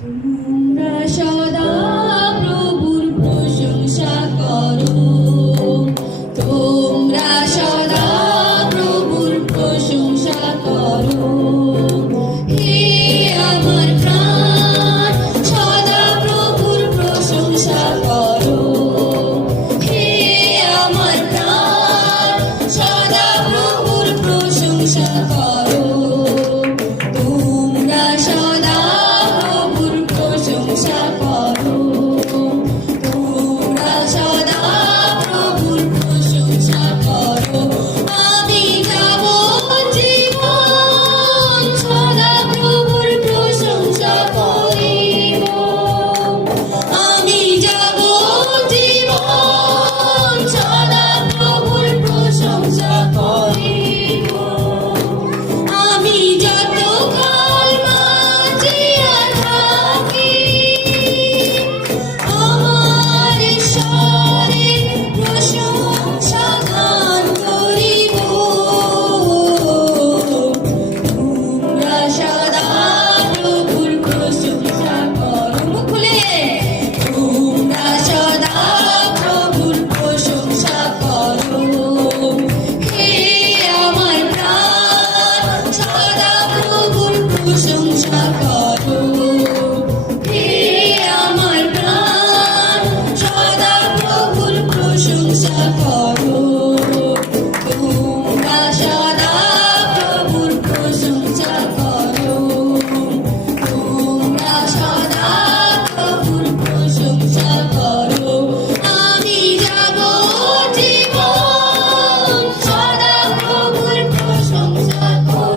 তোমরা সদা প্রভুর প্রশংসা করো, তোমরা সদা প্রভুর প্রশংসা করো। হে আমার প্রাণ, সদা প্রভুর প্রশংসা করো। হে আমার প্রাণ, সদা প্রভুর প্রশংসা করো। তোমরা সদা প্রভুর প্রশংসা করো, তোমরা সদা প্রভুর প্রশংসা করো। আমি যাব জীবন সদা প্রভুর প্রশংসা করিব, আমি যাব জীবন সদা প্রভুর প্রশংসা করিব। আমি যতকাল বাঁচিয়া থাকি, আমার ঈশ্বরের প্রশংসা গান করিব। তোমরা সদা প্রভুর প্রশংসা করো, মুখ খুলে। তোমরা সদা প্রভুর প্রশংসা করো। হে আমার প্রাণ, সদা প্রভুর প্রশংসা